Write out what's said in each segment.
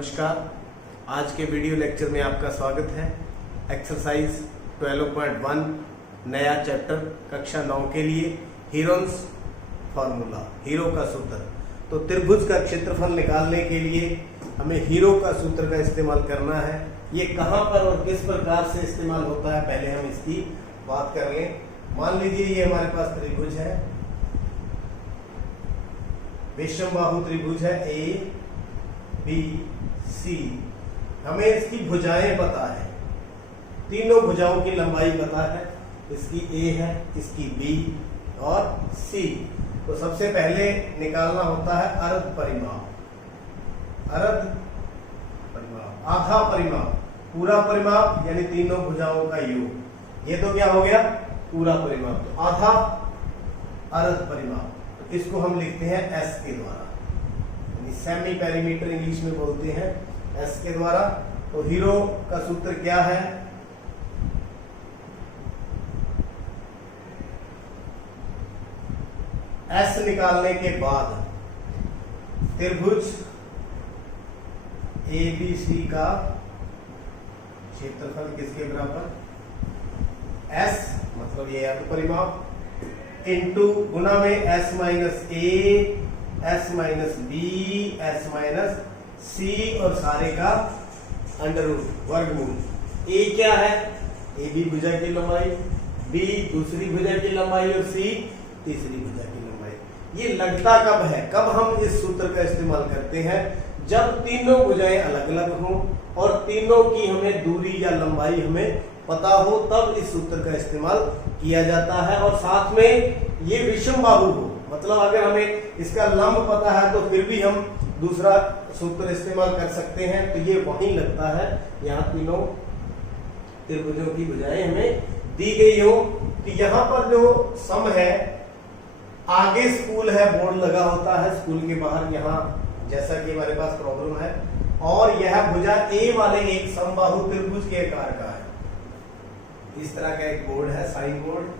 नमस्कार। आज के वीडियो लेक्चर में आपका स्वागत है। एक्सरसाइज 12.1 नया चैप्टर कक्षा 9 के लिए हीरोन्स फॉर्मूला, हीरो का सूत्र। तो त्रिभुज का क्षेत्रफल निकालने के लिए हमें हीरो का सूत्र का इस्तेमाल करना है। ये कहां पर और किस प्रकार से इस्तेमाल होता है पहले हम इसकी बात कर लें। मान लीजिए ये हमारे पास त्रिभुज है, विषमबाहु त्रिभुज है ए बी सी। हमें इसकी भुजाएं पता है, तीनों भुजाओं की लंबाई पता है। इसकी ए है, इसकी बी और सी। तो सबसे पहले निकालना होता है अर्ध परिमाप, आधा परिमाप, पूरा परिमाप यानी तीनों भुजाओं का योग। ये तो क्या हो गया, पूरा परिमाप। तो आधा अर्ध परिमाप, तो इसको हम लिखते हैं एस के द्वारा, सेमी पेरीमीटर इंग्लिश में बोलते हैं, एस के द्वारा। तो हीरो का सूत्र क्या है, एस निकालने के बाद त्रिभुज एबीसी का क्षेत्रफल किसके बराबर, एस मतलब ये अर्ध परिमाप इंटू गुना में S minus A, S minus B, S minus C और सारे का अंडर रूट वर्गमूल। ए क्या है, ए बी भुजा की लंबाई, बी दूसरी भुजा की लंबाई और सी तीसरी भुजा की लंबाई। ये लगता कब है, कब हम इस सूत्र का इस्तेमाल करते हैं, जब तीनों भुजाएं अलग अलग हों और तीनों की हमें दूरी या लंबाई हमें पता हो, तब इस सूत्र का इस्तेमाल किया जाता है। और साथ में ये विषमबाहु हो, मतलब अगर हमें इसका लंब पता है तो फिर भी हम दूसरा सूत्र इस्तेमाल कर सकते हैं। तो ये वहीं लगता है, यहाँ तीनों त्रिभुजों की भुजाएं हमें दी गई हो। कि यहाँ पर जो सम है, आगे स्कूल है, बोर्ड लगा होता है, स्कूल के बाहर यहाँ जैसा कि हमारे पास प्रॉब्लम है, और यह भुजा ए वाले एक समबाहु त्रिभुज के आकार का है। इस तरह का एक बोर्ड है, sign board.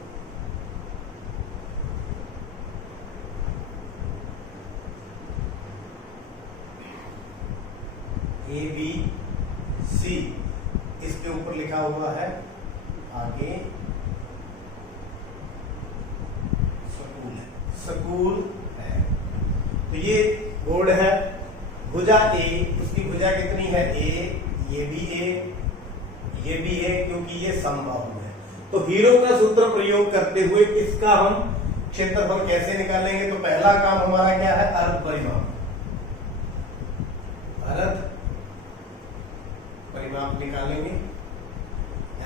A B C, इसके ऊपर लिखा हुआ है आगे स्कूल है। तो ये बोर्ड है, भुजा ए, उसकी भुजा कितनी है ए, ये भी ए, ये भी है, क्योंकि ये समबाहु है। तो हीरो का सूत्र प्रयोग करते हुए इसका हम क्षेत्रफल कैसे निकालेंगे। तो पहला काम हमारा क्या है, अर्ध परिमाप। अर्ध परिमाप निकालेंगे,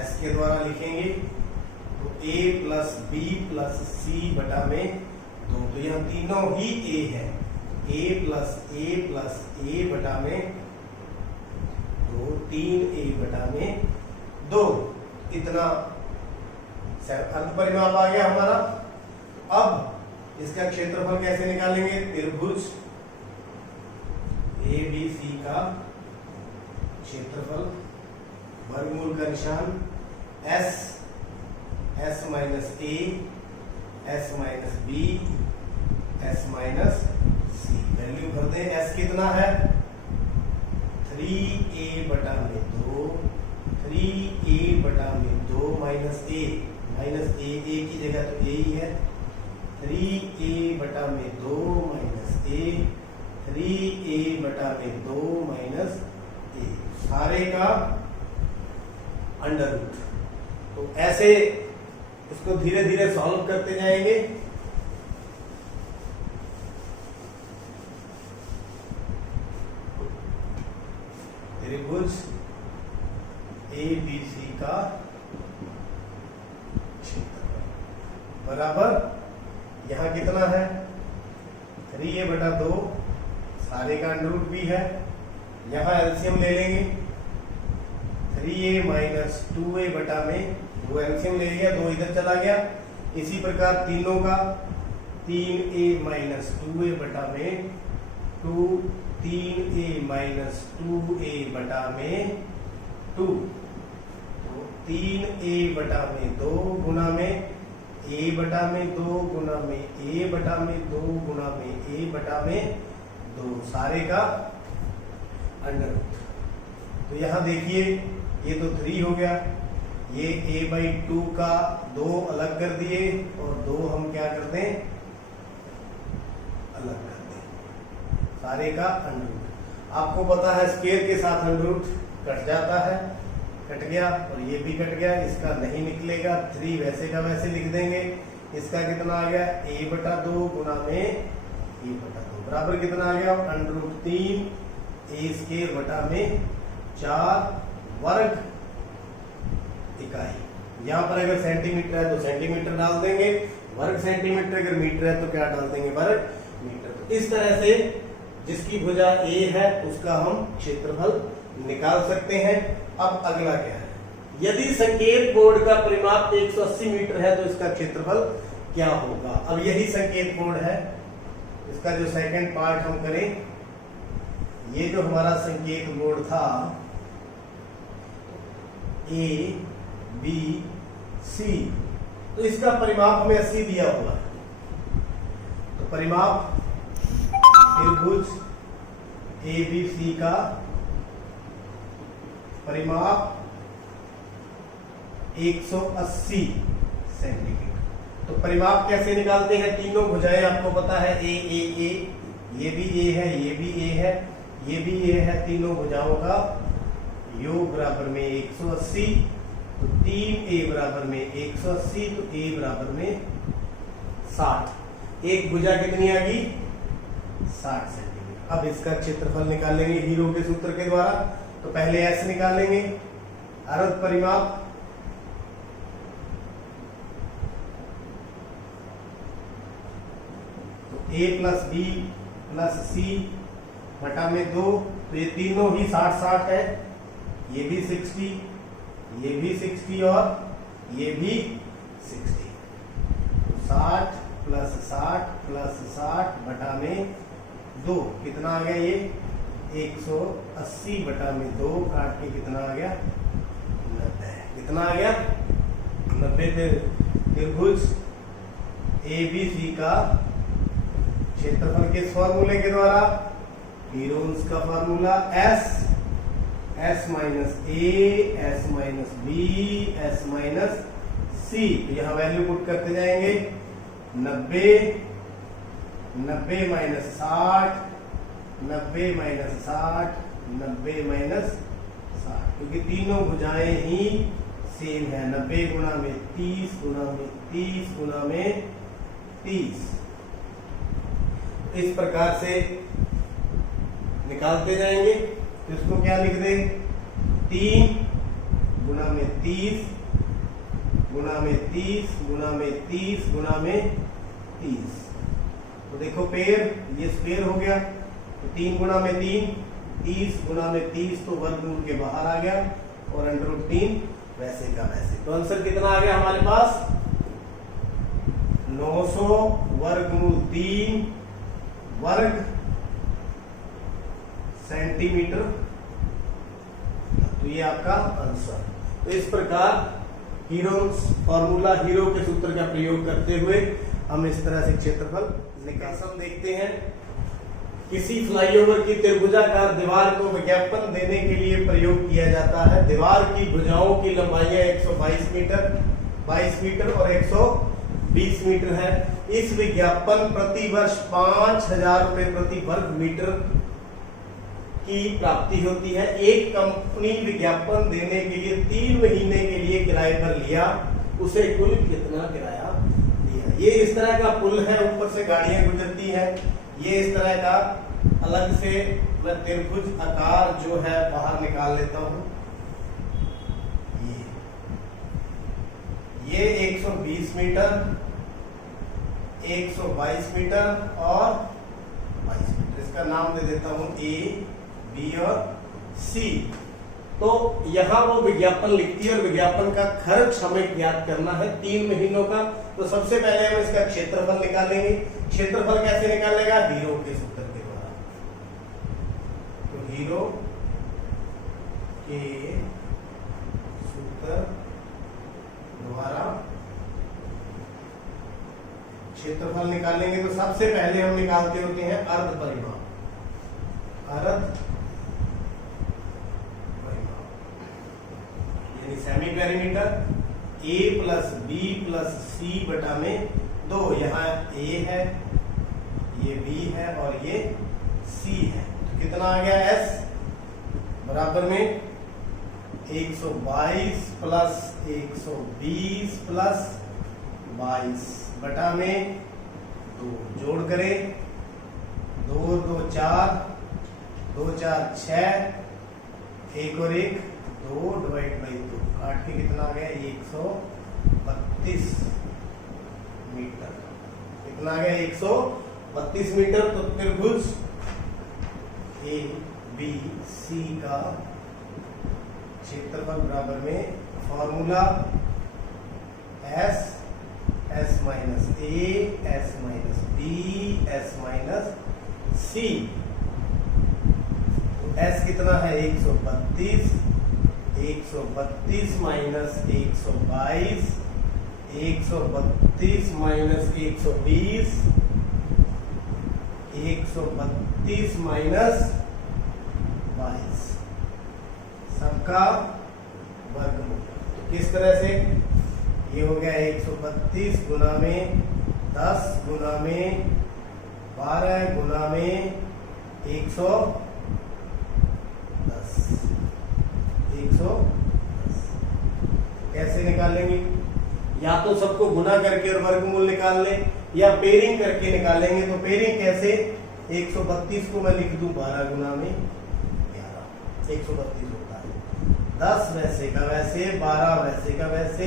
एस के द्वारा लिखेंगे। तो ए प्लस बी प्लस सी बटा में 2। तो यह तीनों ही ए है, ए प्लस ए बटा में 2, 3a बटा में 2। इतना अर्ध परिमाप आ गया हमारा। अब इसका क्षेत्रफल कैसे निकालेंगे, त्रिभुज ए बी सी का क्षेत्रफल, वर्गमूल का निशान, S, S minus A, S minus B, S minus C. Value भर दें, एस कितना है 3a बटा में 2, 3a बटा में 2 माइनस ए, ए की जगह तो ए ही है, 3a बटा में 2 माइनस ए, 3a बटा में 2 माइनस ए, सारे का अंडर रूट। तो ऐसे इसको धीरे धीरे सॉल्व करते जाएंगे। त्रिभुज ए बी सी का क्षेत्रफल बराबर, यहां कितना है 3a बटा 2, सारे का अंडर रूट भी है। यहां एलसीएम ले लेंगे, 3a माइनस 2a बटा में 2 एलसीएम ले लिया, 2 इधर चला गया। इसी प्रकार तीनों का 3a माइनस 2a बटा में 2, 3a माइनस 2a बटा में 2। तो 3a बटा में 2 गुना में a बटा में 2 गुना में a बटा में 2 गुना में a बटा में 2, सारे का अंडर रूट। तो यहां देखिए ये तो 3 हो गया, ये a/2 का 2 अलग कर दिए और 2 हम क्या करते हैं अलग करते हैं, सारे का अंडर रूट। आपको पता है स्क्वायर के साथ अंडर रूट कट जाता है, कट गया और ये भी कट गया, इसका नहीं निकलेगा। 3 वैसे का वैसे लिख देंगे। इसका कितना आ गया a/2 गुना में a/2 बराबर कितना आ गया अंडर रूट 3 a² बटा में 4 वर्ग इकाई। यहां पर अगर सेंटीमीटर है तो सेंटीमीटर डाल देंगे, वर्ग सेंटीमीटर, अगर मीटर है तो क्या डाल देंगे वर्ग मीटर। तो इस तरह से जिसकी भुजा a है उसका हम क्षेत्रफल निकाल सकते हैं। अब अगला क्या है, यदि संकेत कोण का परिमाप 180 मीटर है तो इसका क्षेत्रफल क्या होगा। अब यही संकेत कोण है, इसका जो सेकंड पार्ट हम करें, ये जो हमारा संकेत कोण था ए बी सी, तो इसका परिमाप हमें 80 दिया हुआ है। तो परिमाप त्रिभुज ए बी सी का परिमाप 180 सेंटीमीटर। तो परिमाप कैसे निकालते हैं, तीनों भुजाएं आपको पता है ए ए ए, ये भी ए है, ये भी ए है, ये भी ए है, तीनों भुजाओं का योग बराबर में 180। तो 3a बराबर में 180, तो a बराबर में 60। एक भुजा कितनी आ गई 60 सेंटीमीटर। अब इसका क्षेत्रफल निकालेंगे हीरो के सूत्र के द्वारा। तो पहले s निकालेंगे, अर्ध परिमाप तो a plus B plus C बटा में 2, तो ये तीनों ही 60-60 है, ये भी 60, ये भी 60 और ये भी 60। तो 60 प्लस 60 प्लस 60 बटा में 2 कितना आ गया, ये 180 बटा में 2 काट के कितना आ गया 90। कितना आ गया 90। फिर त्रिभुज एबीसी का क्षेत्रफल किस फॉर्मूले के द्वारा, हीरोन्स का formula S minus A, S minus B, S minus C. तो यहां वैल्यू पुट करते जाएंगे, 90 माइनस 60, 90 माइनस 60, 90 माइनस 60, क्योंकि तीनों भुजाएं ही सेम है। 90 गुना में 30 गुना में 30 गुना में 30। इस प्रकार से निकालते जाएंगे। तो इसको क्या लिख दें, 3 गुना में 30 गुना में 30 गुना में 30 गुना में 30। तो देखो पेड़, ये स्क्वायर हो गया। तो 3 गुना में 3, 30 गुना में 30, तो वर्गमूल के बाहर आ गया और अंडर रूट 3 वैसे का वैसे। तो आंसर कितना आ गया हमारे पास 900 वर्गमूल 3 वर्ग सेंटीमीटर। तो ये आपका आंसर। तो इस प्रकार हीरोन्स फॉर्मूला, हीरो के सूत्र का प्रयोग करते हुए हम इस तरह से क्षेत्रफल निकाल देखते हैं। किसी फ्लाईओवर की त्रिभुजाकार दीवार को विज्ञापन देने के लिए प्रयोग किया जाता है। दीवार की भुजाओं की लंबाई 122 मीटर, 22 मीटर और 120 मीटर है। इस विज्ञापन प्रति वर्ष 5,000 रुपए प्रति वर्ग मीटर की प्राप्ति होती है। एक कंपनी विज्ञापन देने के लिए 3 महीने के लिए किराए पर लिया, उसे कुल कितना किराया दिया। ये इस तरह का पुल है, ऊपर से गाड़ियां गुजरती हैं। ये इस तरह का अलग से मैं त्रिभुज आकार जो है बाहर निकाल लेता हूं। ये 120 मीटर, 122 मीटर और 22 मीटर। इसका नाम दे देता हूं ए, बी और सी। तो यहां वो विज्ञापन लिखती है और विज्ञापन का खर्च हमें ज्ञात करना है 3 महीनों का। तो सबसे पहले हम इसका क्षेत्रफल निकालेंगे। क्षेत्रफल कैसे निकालेगा, हीरो के सूत्र के द्वारा। तो हीरो के सूत्र द्वारा क्षेत्रफल निकालेंगे। तो सबसे पहले हम निकालते होते हैं अर्ध परिमाप। अर्ध यानी semi perimeter a plus B plus C बटा में 2। यहाँ a है, ये b है और ये c है। तो कितना आ गया s बराबर में 122 प्लस 120 प्लस 22 बटा में 2। जोड़ करें, 2 2 4, 2 4 6, 1 और 1 2 डिवाइड बाई 2 काट के कितना आ गया 132 मीटर। कितना आ गया 132 मीटर। तो त्रिभुज ए बी सी का क्षेत्रफल बराबर में formula S S minus A S minus B S minus C. S कितना है 132, 132 माइनस 122, 132 माइनस 120, 132 माइनस 22 सबका वर्गमूल। किस तरह से ये हो गया 132 गुना में 10 गुना में 12 गुना में 110 कैसे निकालेंगे? या तो सबको गुना करके और वर्गमूल निकाल लें या पेयरिंग करके निकालेंगे। तो पेयरिंग कैसे? 132 को मैं लिख दूं 12 गुना में 11, 132 होता है। 10 वैसे का वैसे, 12 वैसे का वैसे,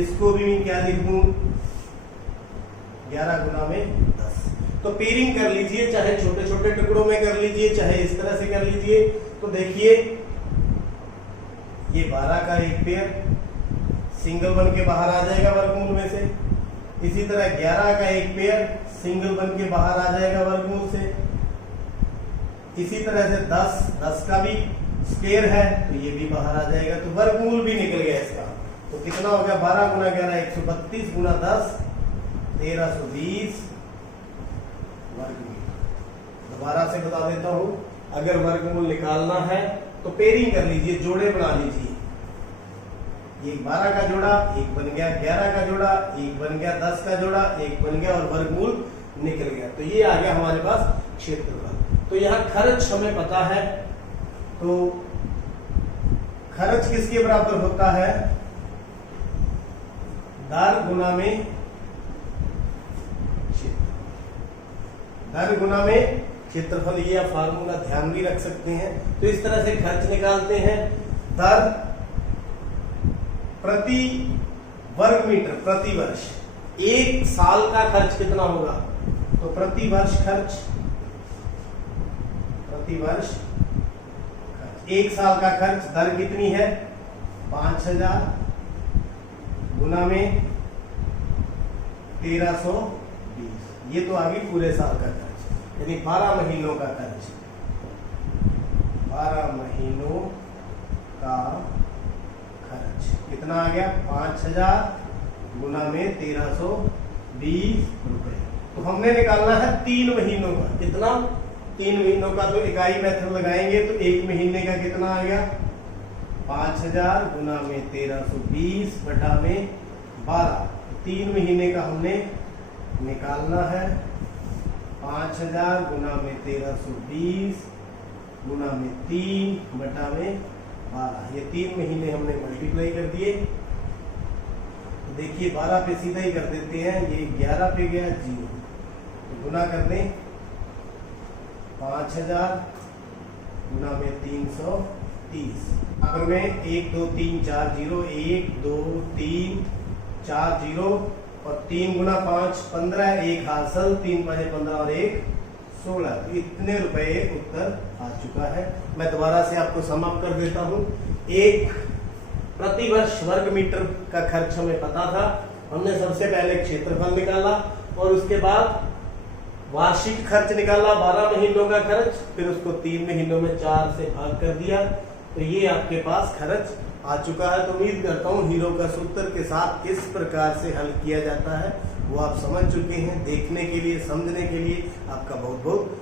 इसको भी मैं क्या लिख दूं 11 गुना में 10। तो पेयरिंग कर लीजिए, चाहे छोटे छोटे टुकड़ों में कर लीजिए, चाहे इस तरह से कर लीजिए। तो देखिए ये 12 का एक पेयर सिंगल बन के बाहर आ जाएगा वर्गमूल में से। इसी तरह 11 का एक पेयर सिंगल बन के बाहर आ जाएगा वर्गमूल से। इसी तरह से 10 का भी स्क्वायर है तो ये भी बाहर आ जाएगा, तो वर्गमूल भी निकल गया इसका। तो कितना हो गया 12 गुना 11 132 गुना 10 1320 वर्गमूल। दोबारा से बता देता हूं, अगर वर्गमूल निकालना है तो पेयरिंग कर लीजिए, जोड़े बना लीजिए। एक 12 का जोड़ा, एक बन गया 11 का जोड़ा, एक बन गया 10 का जोड़ा, एक बन गया और वर्गमूल निकल गया। तो ये आ गया हमारे पास क्षेत्रफल। तो यहाँ खर्च हमें पता है, तो खर्च किसके बराबर होता है? दर गुना में दर गुना में क्षेत्रफल। ये आप फार्मूला ध्यान भी रख सकते हैं। तो इस तरह से खर्च निकालते हैं। दर प्रति वर्ग मीटर प्रति वर्ष। एक साल का खर्च कितना होगा? तो प्रति वर्ष खर्च, प्रति वर्ष खर्च। एक साल का खर्च दर कितनी है? 5000 गुना में 1320। ये तो आ गई पूरे साल का खर्च, यानी 12 महीनों का खर्च। 12 महीनों का खर्च कितना आ गया? 5000 गुना में 1320 रुपए। तो हमने निकालना है 3 महीनों का। कितना? 3 महीनों का। तो इकाई मेथड लगाएंगे तो 1 महीने का कितना आ गया? 5000 गुना में 1320 बटा में 12। 3 महीने का हमने निकालना है। 5000 गुना में 1320 गुना में 3 बटा में 12। ये 3 महीने हमने मल्टीप्लाई कर दिए। तो देखिए 12 पे सीधा ही कर देते हैं। ये 11 पे गया 0, तो गुना कर दें। 5000 गुना में 330 अगर में 1 2 3 4 0, 1 2 3 4 0 और 3 गुना 5 15, 1 हासिल, 3 5 15 और 1 16। तो इतने रुपए उत्तर आ चुका है। मैं दोबारा से आपको सम अप कर देता हूं। एक प्रति वर्ष वर्ग मीटर का खर्च हमें पता था। हमने सबसे पहले क्षेत्रफल निकाला और उसके बाद वार्षिक खर्च निकाला, 12 महीनों का खर्च, फिर उसको 3 महीनों में 4 से भाग कर दिया। तो ये आपके पास खर्च आ चुका है। तो उम्मीद करता हूँ हीरो का सूत्र के साथ किस प्रकार से हल किया जाता है वो आप समझ चुके हैं। देखने के लिए, समझने के लिए आपका बहुत बहुत